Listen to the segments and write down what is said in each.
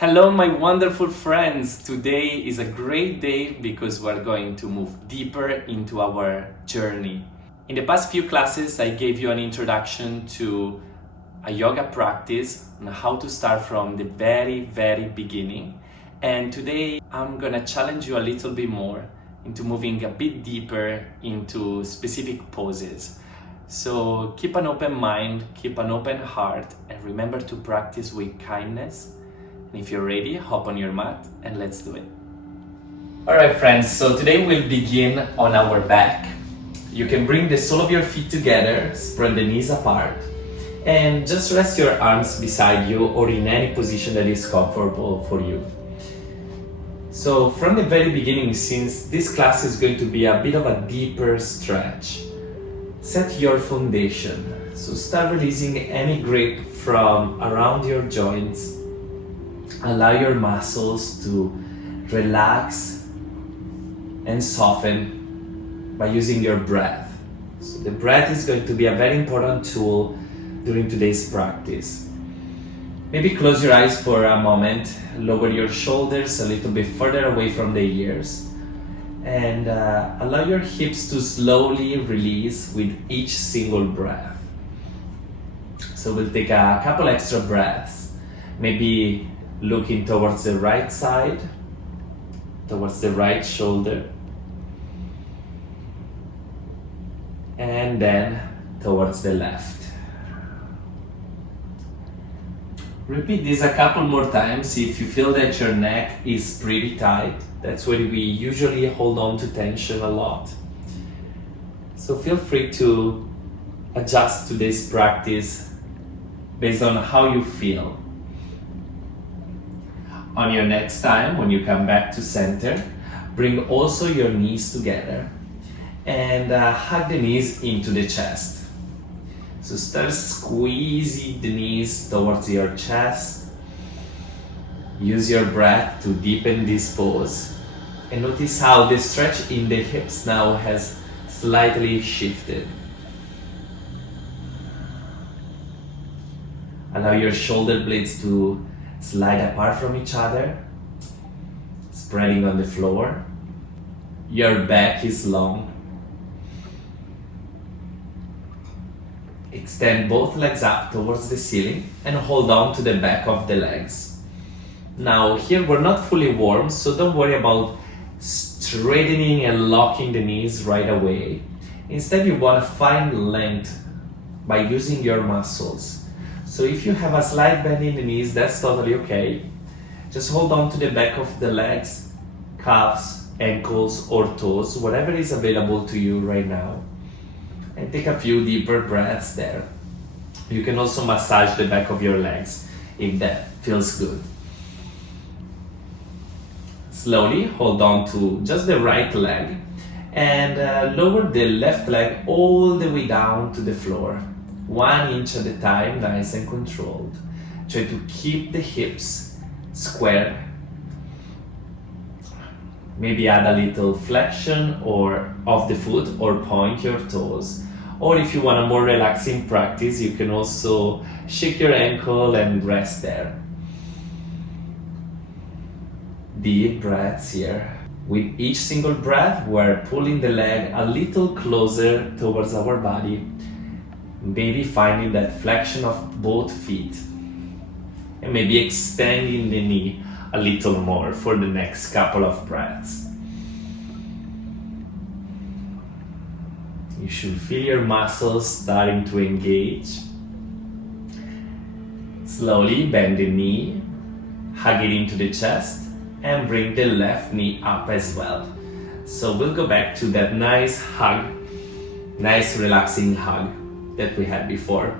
Hello, my wonderful friends. Today is a great day because we're going to move deeper into our journey. In the past few classes, I gave you an introduction to a yoga practice and how to start from the very beginning. And today I'm gonna challenge you a little bit more into moving a bit deeper into specific poses. So keep an open mind, keep an open heart, and remember to practice with kindness. And if you're ready, hop on your mat and let's do it. Alright friends, so today we'll begin on our back. You can bring the sole of your feet together, spread the knees apart, and just rest your arms beside you or in any position that is comfortable for you. So from the very beginning, since this class is going to be a bit of a deeper stretch, set your foundation. So start releasing any grip from around your joints. Allow your muscles to relax and soften by using your breath. So the breath is going to be a very important tool during today's practice. Maybe close your eyes for a moment, lower your shoulders a little bit further away from the ears, and allow your hips to slowly release with each single breath. So we'll take a couple extra breaths, maybe looking towards the right side, towards the right shoulder, and then towards the left. Repeat this a couple more times if you feel that your neck is pretty tight. That's where we usually hold on to tension a lot. So feel free to adjust to this practice based on how you feel. On your next time, when you come back to center, bring also your knees together and hug the knees into the chest. So start squeezing the knees towards your chest. Use your breath to deepen this pose. And notice how the stretch in the hips now has slightly shifted. Allow your shoulder blades to slide apart from each other, spreading on the floor. Your back is long. Extend both legs up towards the ceiling and hold on to the back of the legs. Now here we're not fully warm, so don't worry about straightening and locking the knees right away. Instead, you want to find length by using your muscles. So if you have a slight bend in the knees, that's totally okay. Just hold on to the back of the legs, calves, ankles, or toes, whatever is available to you right now. And take a few deeper breaths there. You can also massage the back of your legs if that feels good. Slowly hold on to just the right leg and lower the left leg all the way down to the floor. 1 inch at a time, nice and controlled. Try to keep the hips square. Maybe add a little flexion or of the foot or point your toes. Or if you want a more relaxing practice, you can also shake your ankle and rest there. Deep breaths here. With each single breath, we're pulling the leg a little closer towards our body. Maybe finding that flexion of both feet. And maybe extending the knee a little more for the next couple of breaths. You should feel your muscles starting to engage. Slowly bend the knee, hug it into the chest, and bring the left knee up as well. So we'll go back to that nice hug, nice relaxing hug that we had before.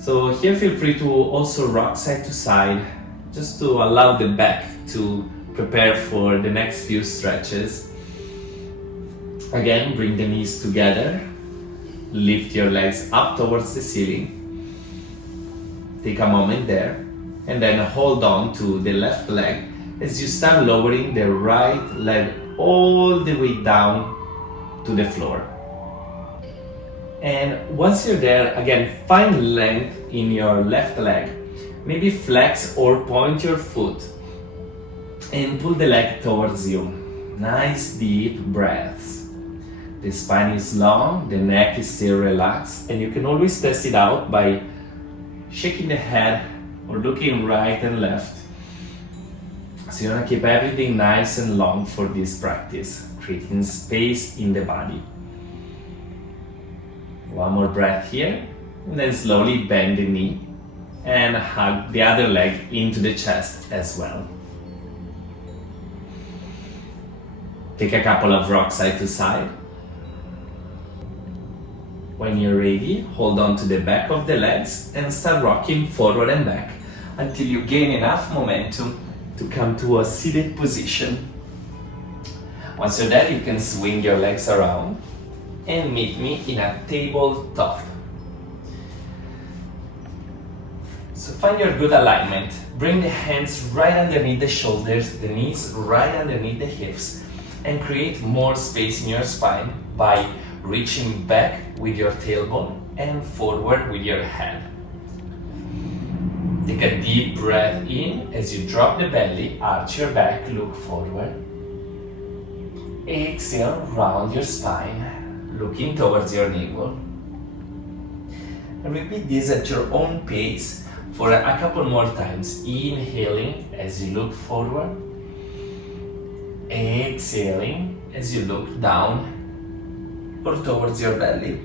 So here feel free to also rock side to side, just to allow the back to prepare for the next few stretches. Again, bring the knees together, lift your legs up towards the ceiling. Take a moment there, and then hold on to the left leg as you start lowering the right leg all the way down to the floor. And once you're there, again, find length in your left leg maybe flex or point your foot and pull the leg towards you. Nice deep breaths. The spine is long, the neck is still relaxed, and you can always test it out by shaking the head or looking right and left. So you want to keep everything nice and long for this practice, creating space in the body. One more breath here, and then slowly bend the knee and hug the other leg into the chest as well. Take a couple of rocks side to side. When you're ready, hold on to the back of the legs and start rocking forward and back until you gain enough momentum to come to a seated position. Once you're there, you can swing your legs around and meet me in a tabletop. So find your good alignment. Bring the hands right underneath the shoulders, the knees right underneath the hips, and create more space in your spine by reaching back with your tailbone and forward with your head. Take a deep breath in as you drop the belly, arch your back, look forward. Exhale, round your spine, looking towards your navel. And repeat this at your own pace for a couple more times. Inhaling as you look forward. Exhaling as you look down or towards your belly.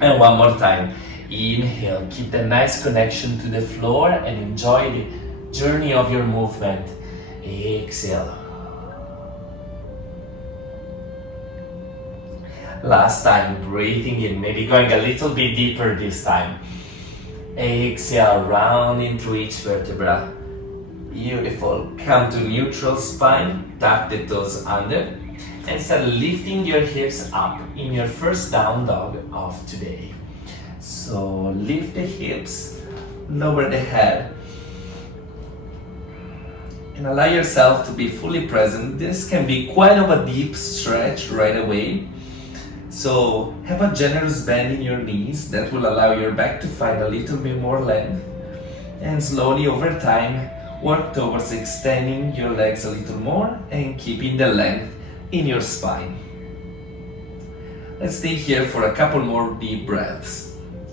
And one more time. Inhale, keep the nice connection to the floor and enjoy the journey of your movement. Exhale. Last time, breathing in, maybe going a little bit deeper this time. Exhale, rounding through each vertebra. Beautiful. Come to neutral spine, tuck the toes under, and start lifting your hips up in your first down dog of today. So lift the hips, lower the head, and allow yourself to be fully present. This can be quite of a deep stretch right away. So have a generous bend in your knees that will allow your back to find a little bit more length. And slowly over time, work towards extending your legs a little more and keeping the length in your spine. Let's stay here for a couple more deep breaths.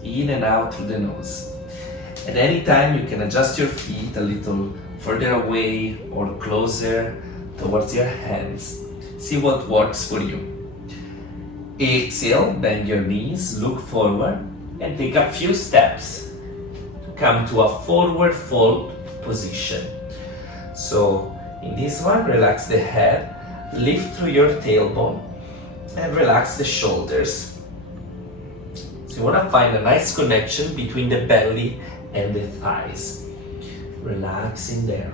In and out through the nose. At any time, you can adjust your feet a little further away or closer towards your hands. See what works for you. Exhale, bend your knees, look forward, and take a few steps to come to a forward fold position. So in this one, relax the head, lift through your tailbone, and relax the shoulders. So you want to find a nice connection between the belly and the thighs. Relax in there.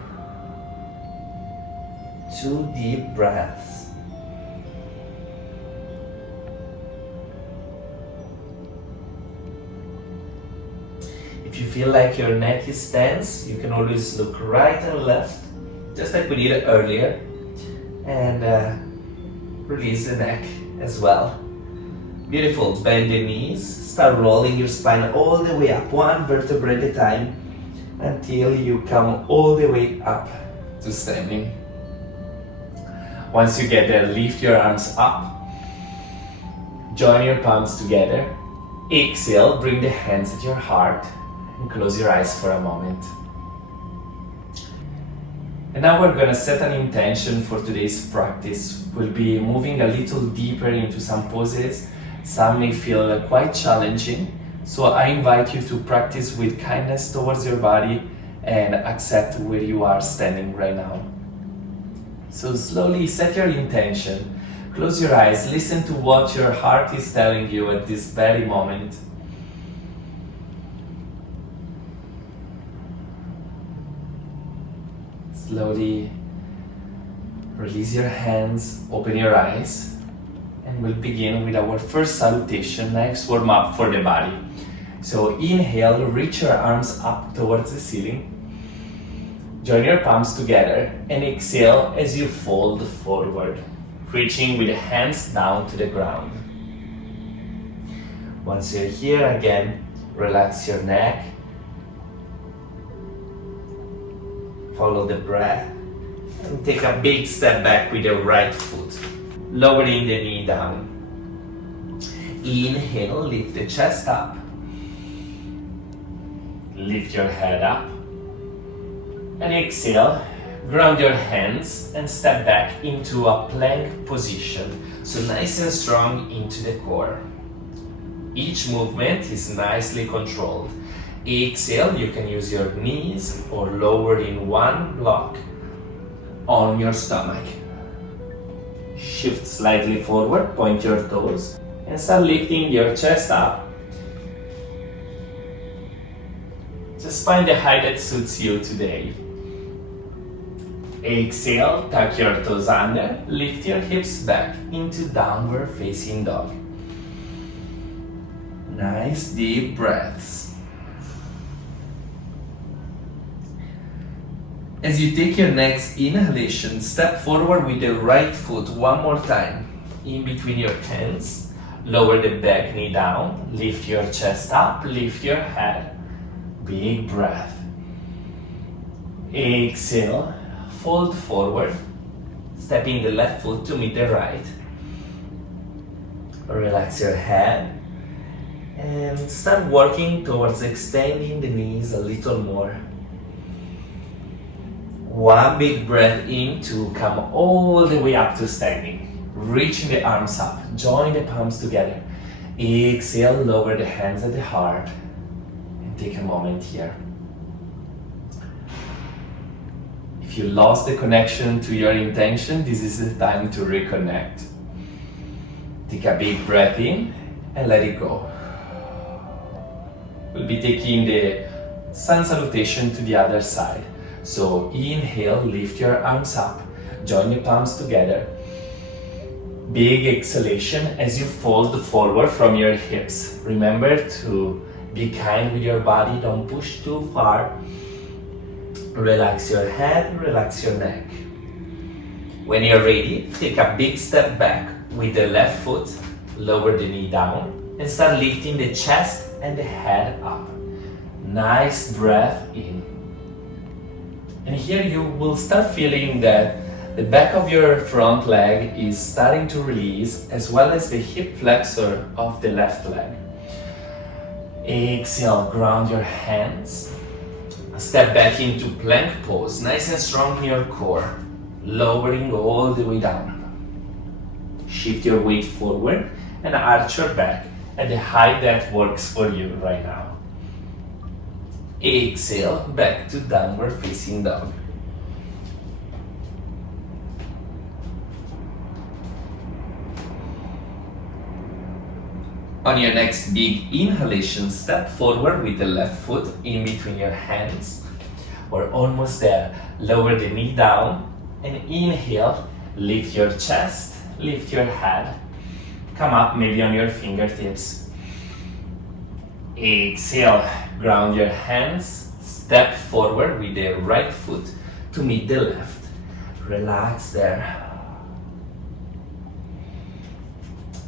2 deep breaths. If you feel like your neck is tense, you can always look right and left, just like we did earlier, and release the neck as well. Beautiful. Bend the knees. Start rolling your spine all the way up, one vertebra at a time, until you come all the way up to standing. Once you get there, lift your arms up. Join your palms together. Exhale, bring the hands at your heart, and close your eyes for a moment. And now we're gonna set an intention for today's practice. We'll be moving a little deeper into some poses. Some may feel quite challenging, so I invite you to practice with kindness towards your body and accept where you are standing right now. So slowly set your intention, close your eyes, listen to what your heart is telling you at this very moment. Slowly release your hands, open your eyes. And we'll begin with our first salutation, nice warm up for the body. So inhale, reach your arms up towards the ceiling. Join your palms together and exhale as you fold forward, reaching with the hands down to the ground. Once you're here again, relax your neck, Follow the breath and take a big step back with the right foot, lowering the knee down. Inhale, lift the chest up. Lift your head up. And exhale, ground your hands and step back into a plank position. So nice and strong into the core. Each movement is nicely controlled. Exhale, you can use your knees or lower in one block on your stomach. Shift slightly forward, point your toes, and start lifting your chest up. Just find the height that suits you today. Exhale, tuck your toes under, lift your hips back into downward facing dog. Nice deep breaths. As you take your next inhalation, step forward with the right foot one more time. In between your hands, lower the back knee down, lift your chest up, lift your head. Big breath. Exhale, fold forward, stepping the left foot to meet the right. Relax your head and start working towards extending the knees a little more. One big breath in to come all the way up to standing. Reaching the arms up, join the palms together. Exhale, lower the hands at the heart. And take a moment here. If you lost the connection to your intention, this is the time to reconnect. Take a big breath in and let it go. We'll be taking the sun salutation to the other side. So inhale, lift your arms up, join the palms together. Big exhalation as you fold forward from your hips. Remember to be kind with your body, don't push too far. Relax your head, relax your neck. When you're ready, take a big step back with the left foot, lower the knee down, and start lifting the chest and the head up. Nice breath in. And here you will start feeling that the back of your front leg is starting to release, as well as the hip flexor of the left leg. Exhale, ground your hands. Step back into plank pose, nice and strong in your core, lowering all the way down. Shift your weight forward and arch your back at the height that works for you right now. Exhale, back to downward facing dog. On your next big inhalation, step forward with the left foot in between your hands. We're almost there. Lower the knee down and inhale, lift your chest, lift your head. Come up maybe on your fingertips. Exhale, ground your hands, step forward with the right foot to meet the left. Relax there.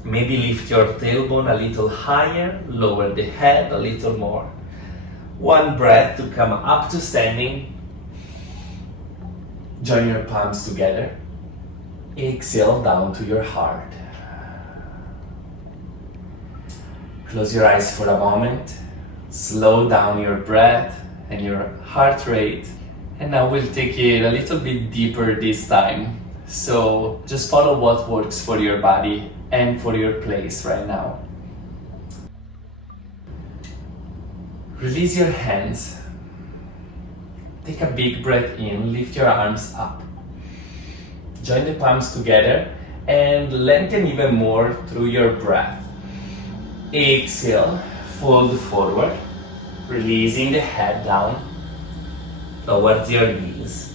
Maybe lift your tailbone a little higher, lower the head a little more. One breath to come up to standing. Join your palms together. Exhale down to your heart. Close your eyes for a moment. Slow down your breath and your heart rate. And now we'll take it a little bit deeper this time. So just follow what works for your body and for your place right now. Release your hands. Take a big breath in, lift your arms up. Join the palms together and lengthen even more through your breath. Exhale, fold forward, releasing the head down towards your knees.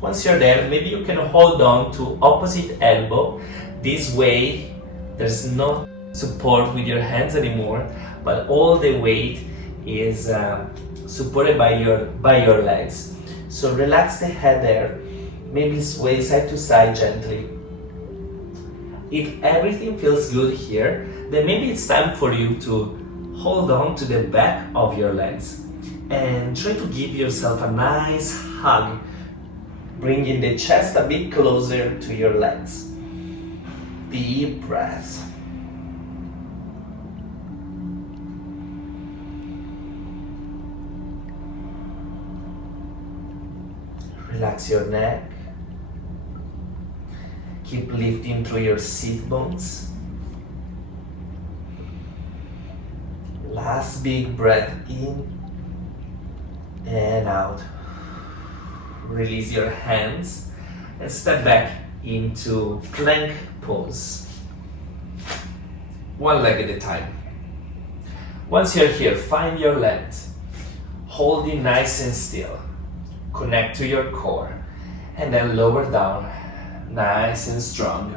Once you're there, maybe you can hold on to opposite elbow. This way, there's no support with your hands anymore, but all the weight is supported by your legs. So relax the head there. Maybe sway side to side gently. If everything feels good here, then maybe it's time for you to hold on to the back of your legs. And try to give yourself a nice hug, bringing the chest a bit closer to your legs. Deep breath. Relax your neck. Keep lifting through your seat bones. Last big breath in and out. Release your hands and step back into plank pose. One leg at a time. Once you're here, find your legs. Hold it nice and still. Connect to your core and then lower down, nice and strong.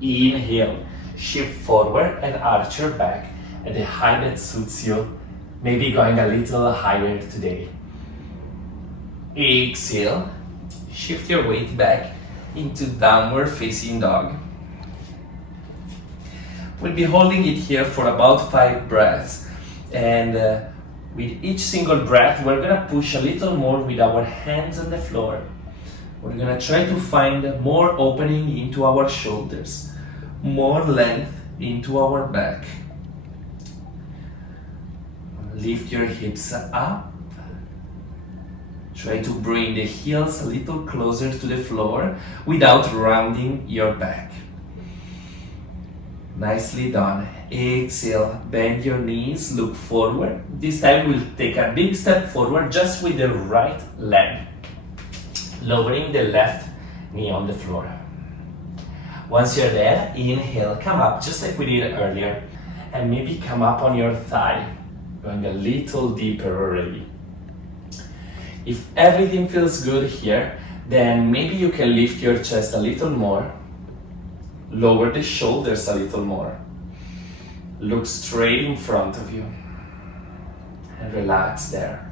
Inhale, shift forward and arch your back at the height that suits you, maybe going a little higher today. Exhale, shift your weight back into downward facing dog. We'll be holding it here for about 5 breaths, and with each single breath we're gonna push a little more with our hands on the floor. We're gonna try to find more opening into our shoulders, more length into our back. Lift your hips up. Try to bring the heels a little closer to the floor without rounding your back. Nicely done. Exhale, bend your knees, look forward. This time we'll take a big step forward just with the right leg, lowering the left knee on the floor. Once you're there, inhale, come up just like we did earlier, and maybe come up on your thigh, going a little deeper already. If everything feels good here, then maybe you can lift your chest a little more, lower the shoulders a little more, look straight in front of you, and relax there.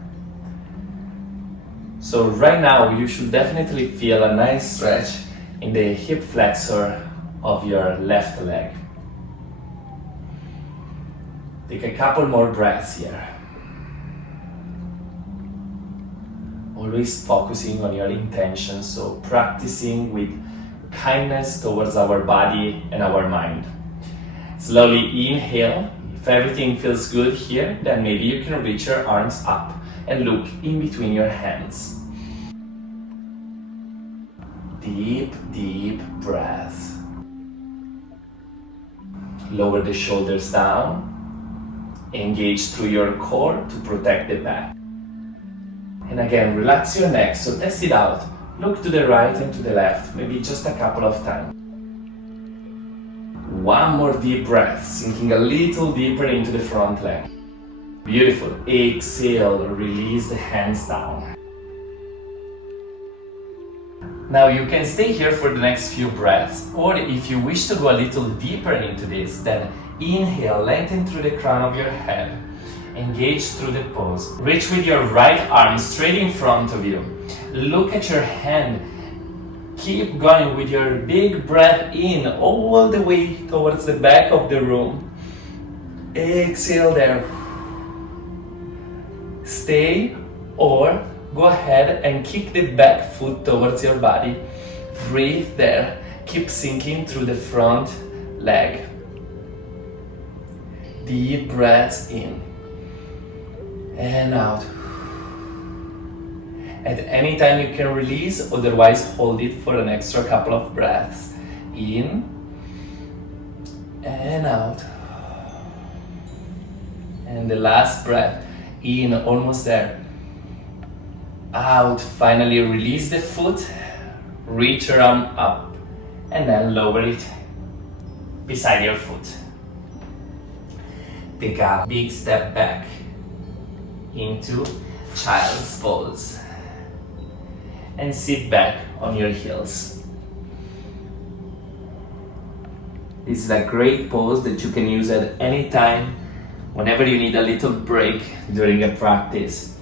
So right now you should definitely feel a nice stretch in the hip flexor of your left leg. Take a couple more breaths here. Always focusing on your intention, so practicing with kindness towards our body and our mind. Slowly inhale. If everything feels good here, then maybe you can reach your arms up and look in between your hands. Deep, deep breath. Lower the shoulders down. Engage through your core to protect the back. And again, relax your neck, so test it out. Look to the right and to the left, maybe just a couple of times. One more deep breath, sinking a little deeper into the front leg. Beautiful. Exhale, release the hands down. Now you can stay here for the next few breaths, or if you wish to go a little deeper into this, then inhale, lengthen through the crown of your head. Engage through the pose. Reach with your right arm straight in front of you. Look at your hand. Keep going with your big breath in all the way towards the back of the room. Exhale there. Stay or go ahead and kick the back foot towards your body. Breathe there. Keep sinking through the front leg. Deep breaths in and out. At any time you can release, otherwise hold it for an extra couple of breaths. In and out. And the last breath, in, almost there. Out, finally release the foot, reach your arm up, and then lower it beside your foot. Take a big step back into child's pose. And sit back on your heels. This is a great pose that you can use at any time, whenever you need a little break during a practice.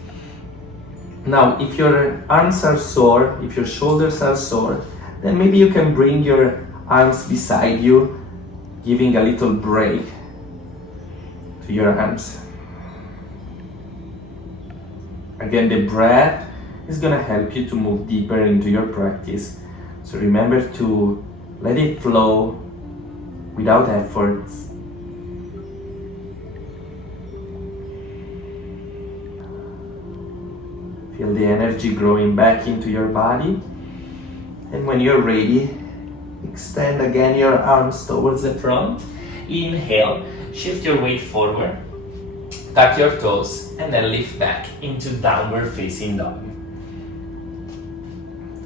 Now, if your arms are sore, if your shoulders are sore, then maybe you can bring your arms beside you, giving a little break to your arms. Again, the breath is gonna help you to move deeper into your practice. So remember to let it flow without efforts. Feel the energy growing back into your body. And when you're ready, extend again your arms towards the front. Inhale, shift your weight forward. Tuck your toes and then lift back into downward facing dog.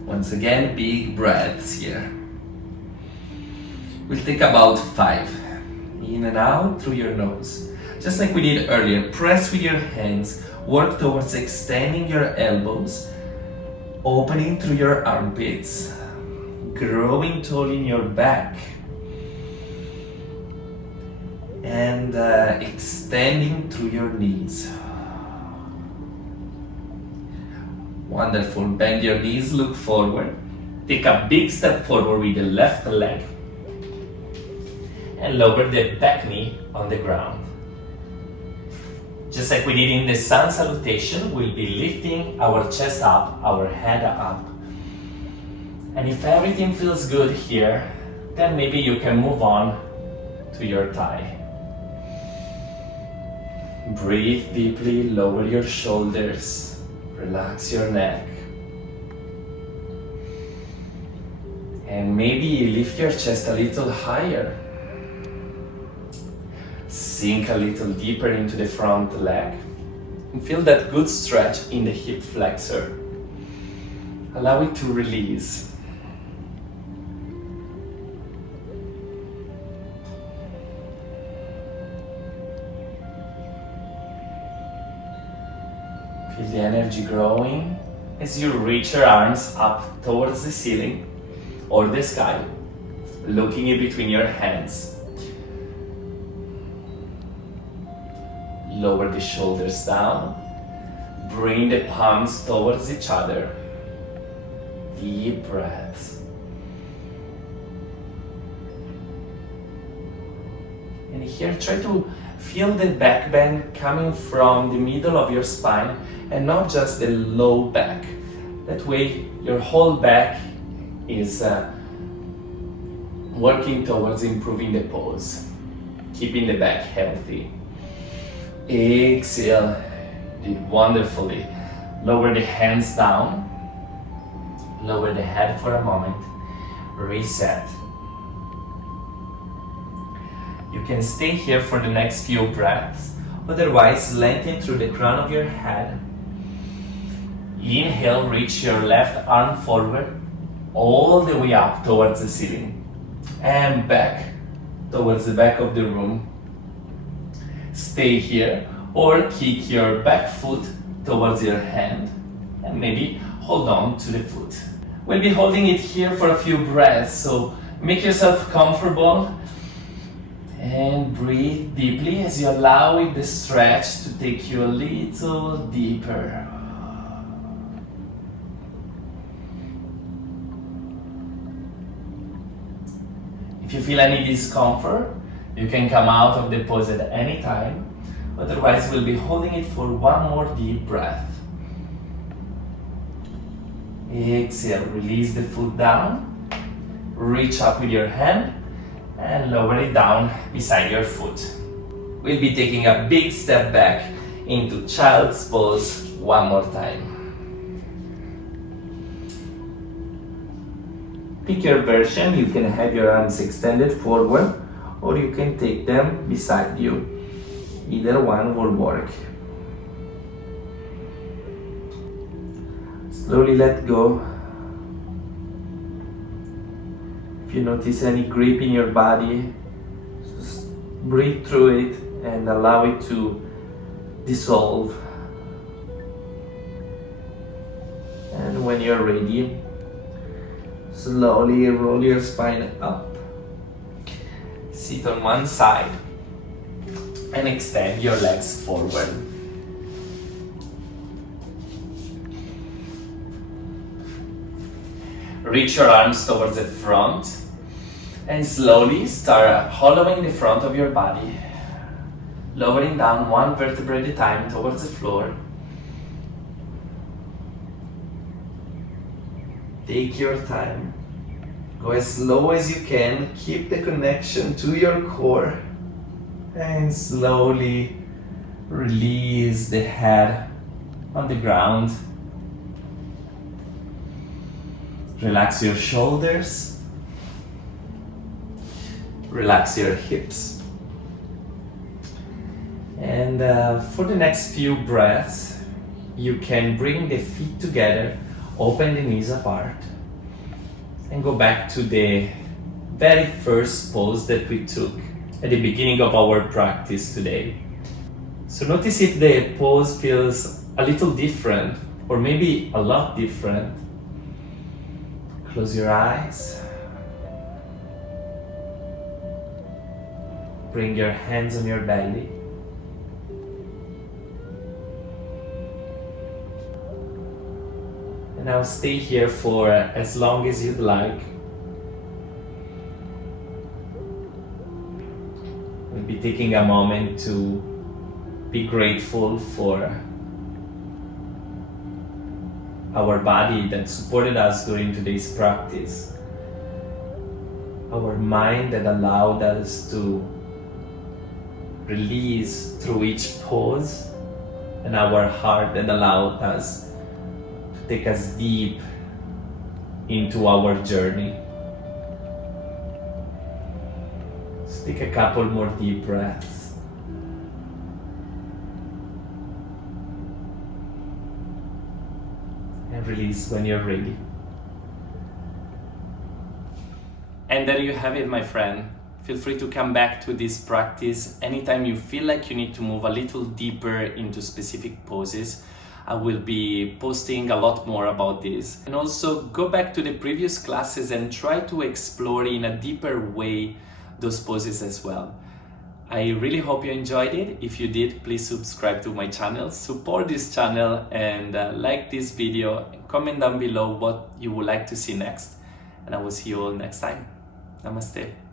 Once again, big breaths here. We'll take about 5. In and out through your nose. Just like we did earlier, press with your hands. Work towards extending your elbows, opening through your armpits, growing tall in your back, and extending through your knees. Wonderful. Bend your knees, look forward. Take a big step forward with the left leg and lower the back knee on the ground. Just like we did in the sun salutation, we'll be lifting our chest up, our head up. And if everything feels good here, then maybe you can move on to your thigh. Breathe deeply, lower your shoulders, relax your neck. And maybe lift your chest a little higher. Sink a little deeper into the front leg. And feel that good stretch in the hip flexor. Allow it to release. Feel the energy growing as you reach your arms up towards the ceiling or the sky, looking in between your hands. Lower the shoulders down. Bring the palms towards each other. Deep breaths. And here, try to feel the back bend coming from the middle of your spine and not just the low back. That way, your whole back is working towards improving the pose, keeping the back healthy. Exhale, did wonderfully. Lower the hands down, lower the head for a moment, reset. You can stay here for the next few breaths, otherwise lengthen through the crown of your head. Inhale, reach your left arm forward, all the way up towards the ceiling, and back towards the back of the room. Stay here or kick your back foot towards your hand and maybe hold on to the foot. We'll be holding it here for a few breaths, so make yourself comfortable and breathe deeply as you allow the stretch to take you a little deeper. If you feel any discomfort, you can come out of the pose at any time. Otherwise, we'll be holding it for one more deep breath. Exhale, release the foot down. Reach up with your hand and lower it down beside your foot. We'll be taking a big step back into child's pose one more time. Pick your version. You can have your arms extended forward or you can take them beside you. Either one will work. Slowly let go. If you notice any grip in your body, just breathe through it and allow it to dissolve. And when you're ready, slowly roll your spine up. Sit on one side and extend your legs forward. Reach your arms towards the front and slowly start hollowing the front of your body, lowering down one vertebra at a time towards the floor. Take your time. Go as slow as you can. Keep the connection to your core. And slowly release the head on the ground. Relax your shoulders. Relax your hips. And for the next few breaths, you can bring the feet together, open the knees apart, and go back to the very first pose that we took at the beginning of our practice today. So notice if the pose feels a little different, or maybe a lot different. Close your eyes. Bring your hands on your belly. And now stay here for as long as you'd like. We'll be taking a moment to be grateful for our body that supported us during today's practice. Our mind that allowed us to release through each pose, and our heart that allowed us to take us deep into our journey. Let's take a couple more deep breaths. And release when you're ready. And there you have it, my friend. Feel free to come back to this practice anytime you feel like you need to move a little deeper into specific poses. I will be posting a lot more about this. And also go back to the previous classes and try to explore in a deeper way those poses as well. I really hope you enjoyed it. If you did, please subscribe to my channel, support this channel, and like this video, and comment down below what you would like to see next. And I will see you all next time. Namaste.